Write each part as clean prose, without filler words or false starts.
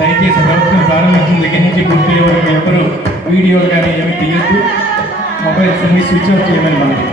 దయచేసి ప్రభుత్వం ప్రారంభించిన దగ్గర నుంచి పూర్తి వరకు ఎవరు వీడియోలు కానీ ఏమి తీయద్దు, మొబైల్స్ అన్ని స్విచ్ ఆఫ్ చేయమని మనకి.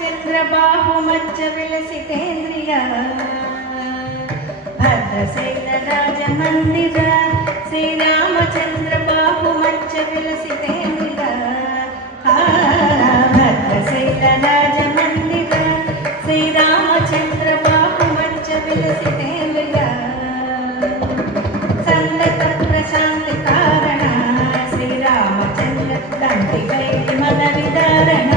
చంద్రబాహుమచ్చ విలసితేంద్రియ భద్రశైల రాజమందిర శ్రీరామచంద్ర బాహుమచ్చ విలసితేంద్రియ భద్రశైల రాజమందిర శ్రీరామచంద్ర బాహుమచ్చ విలసితేంద్రియ సందత ప్రశాంతి కారణ శ్రీరామచంద్ర తంటి వైరి మన విదారణ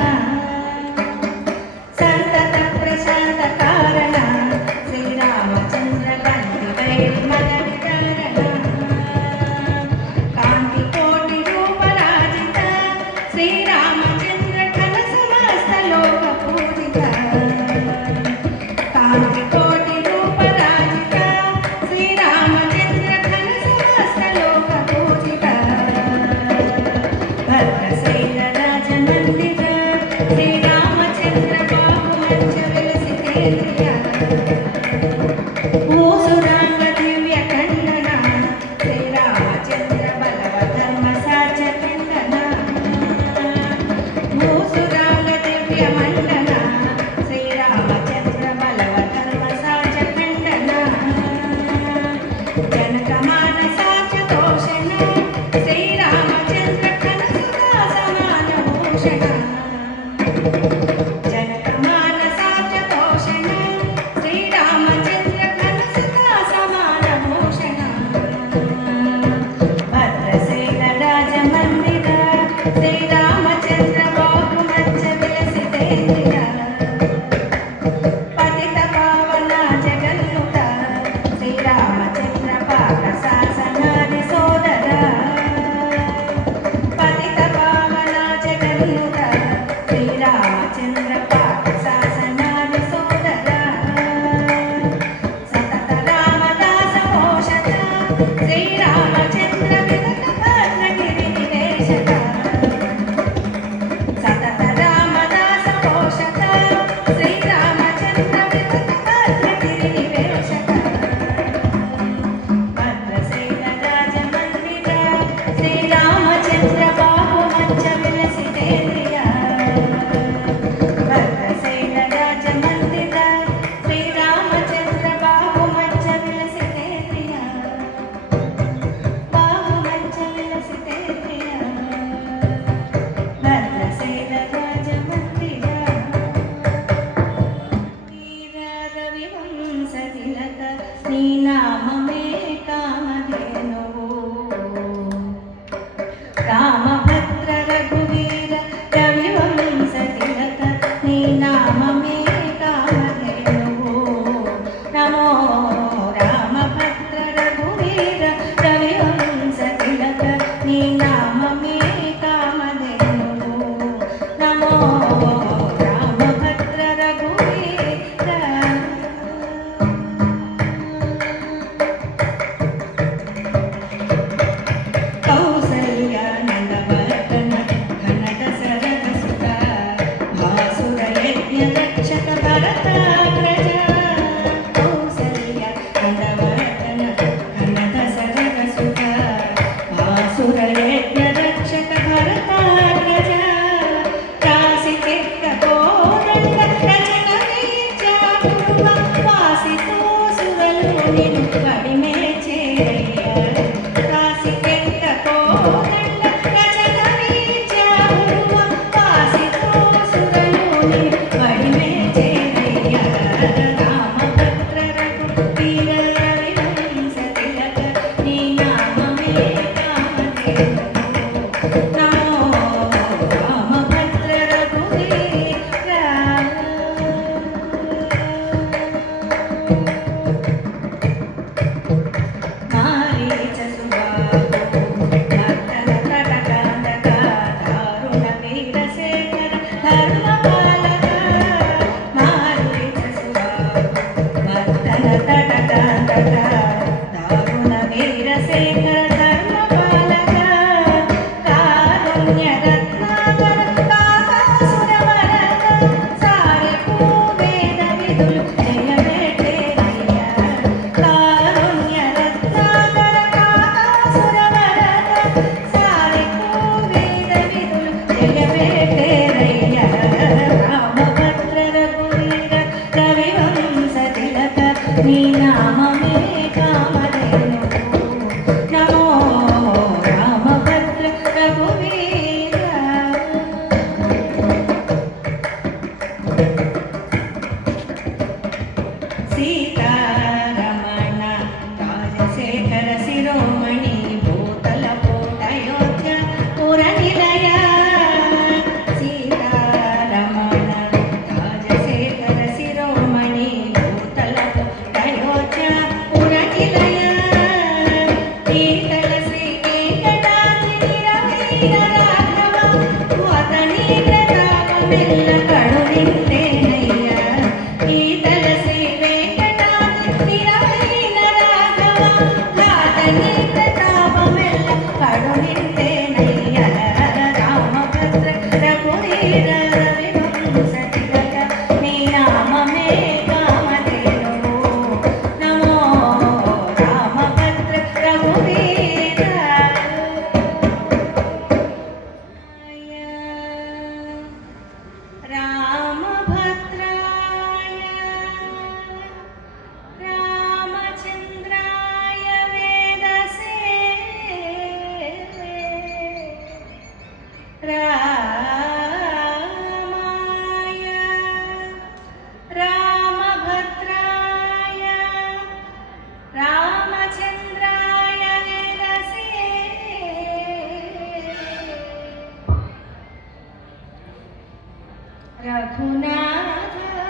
रघुनाथाय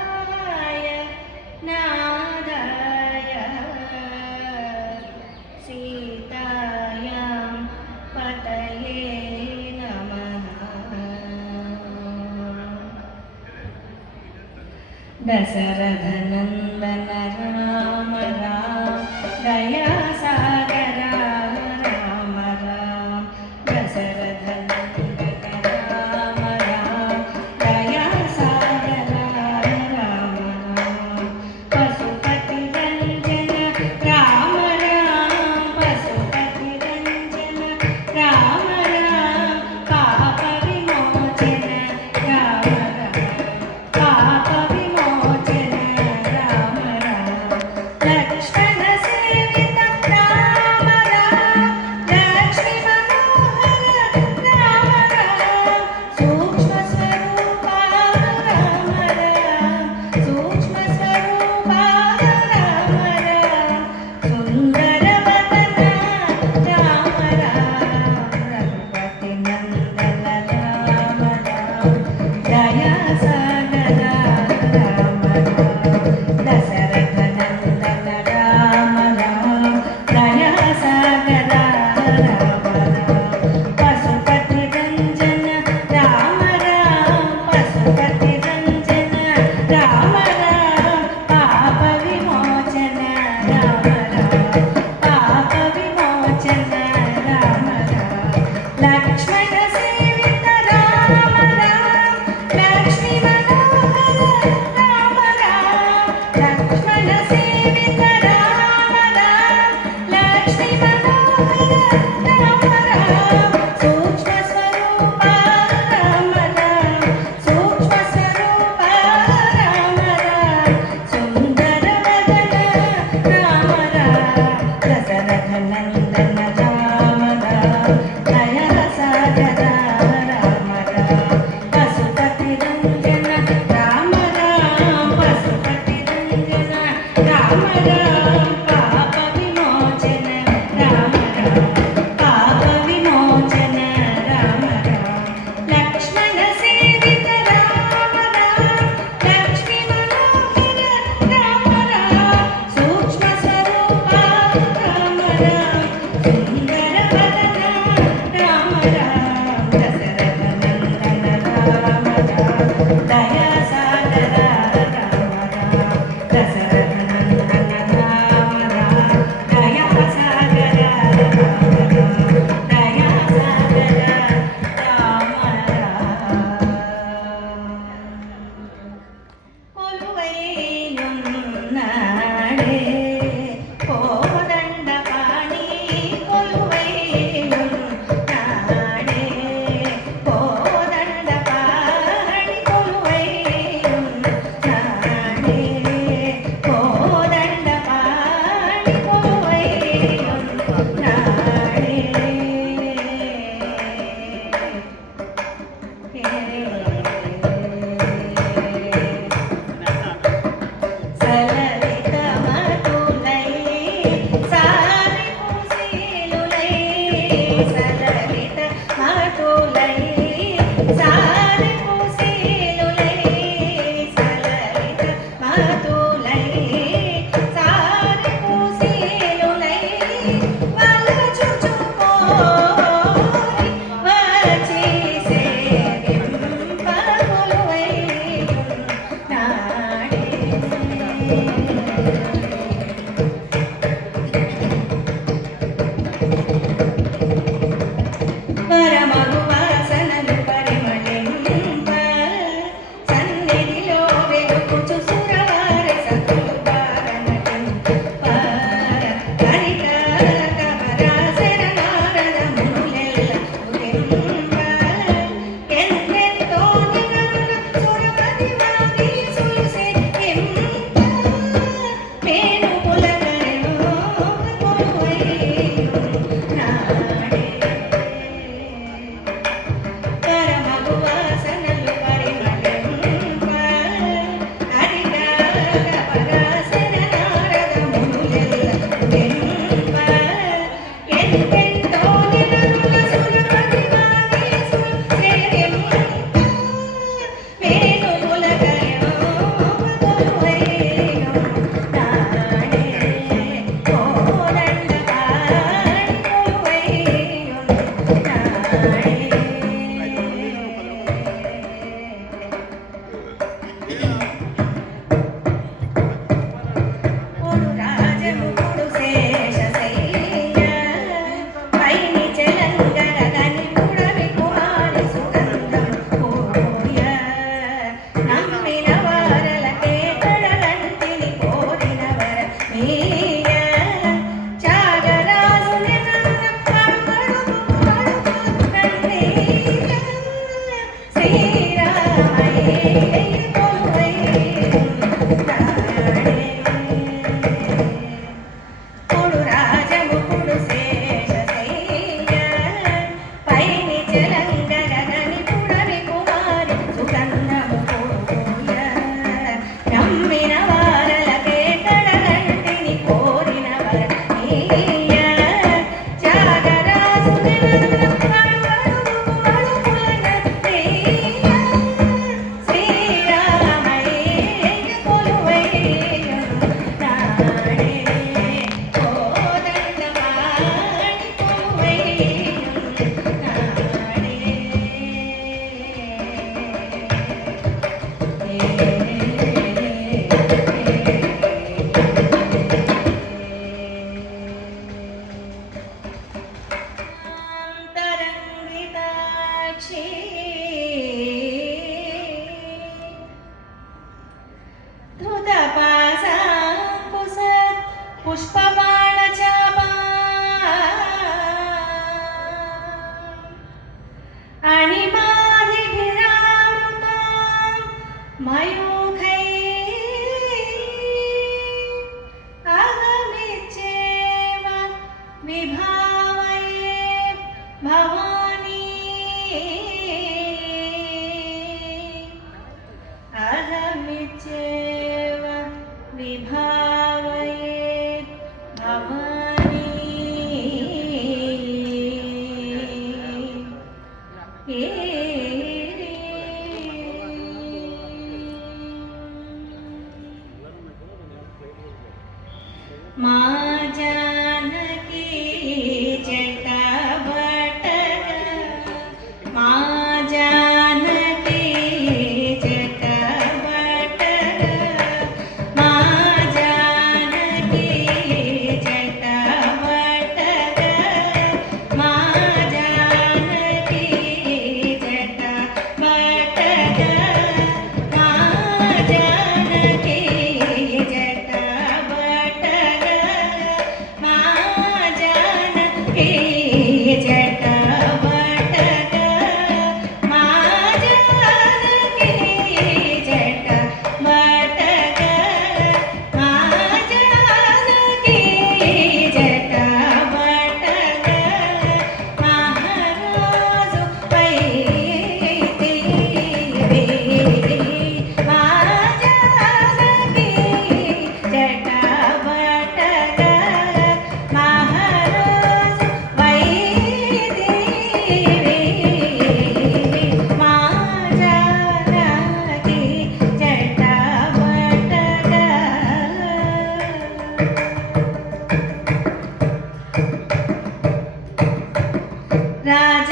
नादाय सीतायां पतये नमः। दशरथनन्दन राम राम दया सागर राम राम। दशरथनन्दन राम राम दया सागर राम राम। पशुपति रंजन राम राम पशुपति रंजन राम राम। पाप विमोचन राम राम पाप विमोचन राम राम। लक्ष्मण सेवित राम राम लक्ष्मी मनोहर राम राम। सूक्ष्म स्वरूप राम राम सूक्ष्म स्वरूप राम राम। सुंदर वदन राम राम रघुपति नंदन राम राम दया सागर राम राम। दशरथ नंदन राम राम दया सागर राम राम। पशुपति रंजन राम राम पशुपति रंजन राम राम। पाप विमोचन राम राम पाप विमोचन राम राम। लक्ष्मण सेवित राम राम लक्ष्मी मनोहर राम राम। लक्ष्मण सेवित राम राम लक्ष्मी मनोहर राम राम। सूक्ष्म स्वरूप राम राम सूक्ष्म स्वरूप राम राम। सुंदर वदन राम राम दशरथ नंदन राम राम दया सागर राम राम। पशुपति रंजन राम राम पशुपति रंजन राम राम। पाप विमोचन राम राम पाप विमोचन राम राम। लक्ष्मण सेवित राम राम लक्ष्मी मनोहर राम राम। सूक्ष्म स्वरूप राम राम सुंदर वदन राम राम। दशरथ नंदन राम राम दया सागर राम राम। दशरथ नंदन राम राम दया सागर राम राम दया सागर राम राम। కొలువైనున్నాడే కోదండపాణి కొలువైనున్నాడే కోదండపాణి కొలువైనున్నాడే पुष्पबाणचापा आणि माधिभिरावृता मयूखैः अहमिच्छेव विभावये भवानी अहमिच्छेव विभावये भवानी माँ जानकी जटावटक माँ जानकी जटावटक माँ जानकी जटावटक माँ जानकी जटावटक माँ जानकी जटावटक माँ जानकी जटावटक माँ जानकी जटावटक माँ जानकी जटावटक महाराजु पैती माँ जानकी जटावटक महाराजु पैती माँ जानकी जटावटक राज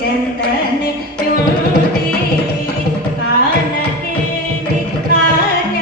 चंदन चुंदी कान के कार्य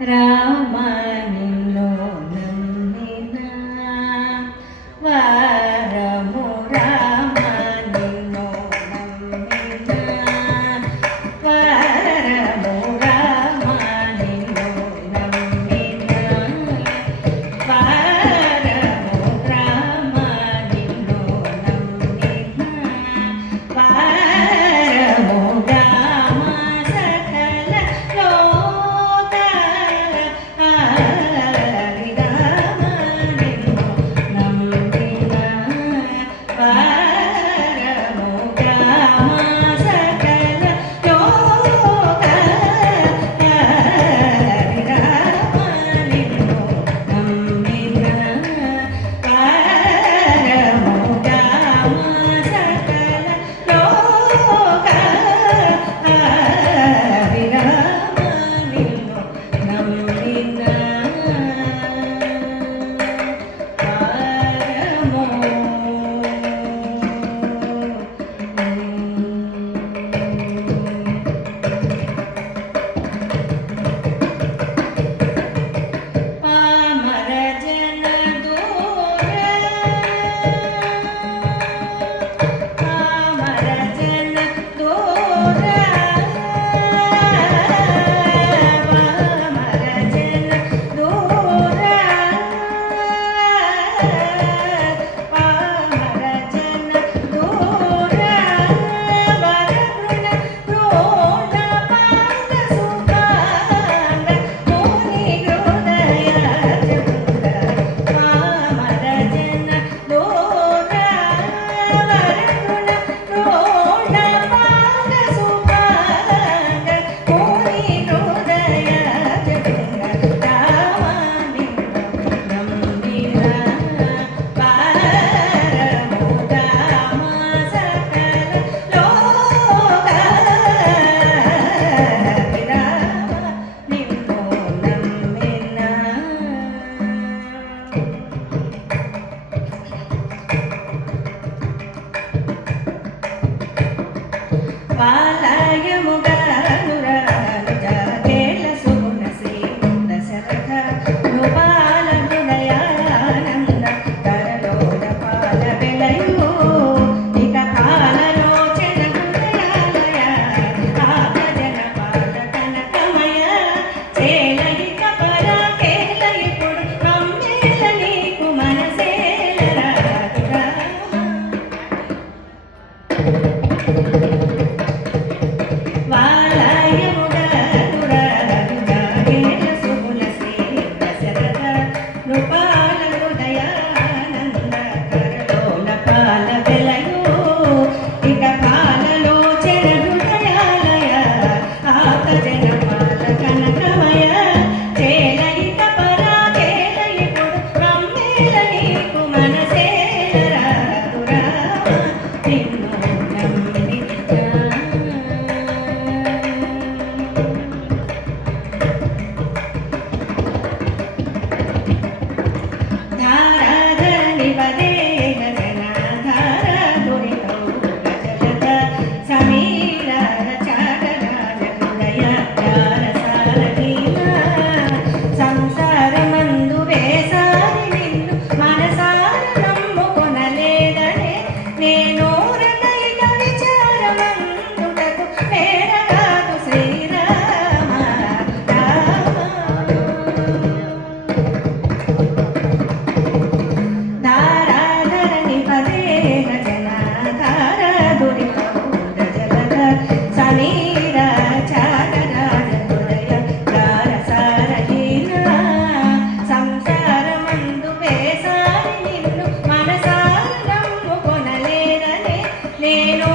రామ నిన్ను నమ్మిన వరము రామ నిన్ను నమ్మిన వరము రామ నిన్ను నమ్మిన వరము రామ నిన్ను నమ్మిన వరము రామ సకల లోక హరిరామ నిన్ను నమ్మిన వరము రామ సకల లోక హరిరామ నిన్ను నమ్మిన వరము రామ సకల లోక హరిరామ నిన్ను నమ్మిన పామర జన దూర పామర జన దూర పామర జన దూర పామర జన దూర వరగుణ రోణ పాద సుఖాంగ ముని హృదయ జగుండ పామర జన దూర వరగుణ రోణ పాద సుఖాంగ ముని హృదయ జగుండ రామ నిన్ను నమ్మిన వరము రామ సకల లోక హరిరామ నిన్ను నమ్మిన పాలయముగానురాలు జాగేల సుగుణ శ్రీ దశరథ నృపాల హృదయానంద తరలోల పాల వెలయు ఇక పాలలోచన హృదయాలయ ఆభజన పాల కనకమయ చేలయిక పరాకేల ఇప్పుడు నమ్మేల నీకు మనసేల రాదురా వాలయముగానురాలు జాగేల సుగుణ శ్రీ దశరథ నృపాల హృదయానంద కరలోల పాల వెలయు ఇక పాలలోచన హృదయాలయ ఆపజన పాల కనకమయ చేలయిక పరాకేల ఇప్పుడు నమ్మేల నీకు మనసేల రాదురా నిన్ను ధారాధరణి పదే గగనాధార దురితౌ గజలత సమీర చాటరాజ హృదయ చారసారహీన సంసారమందు వేసారి నిన్ను మనసార నమ్ముకొనలేదనే నేనోరకైక విచారమందుటకు పేరగాదు శ్రీరామ రామ ధారాధరణి పదే గజనాధార దురితౌ గజలత సమీర చాటరాజ హృదయ చారసారహీన సంసారమందు వేసారి నిన్ను మనసార నమ్ముకొనలేదనే నేను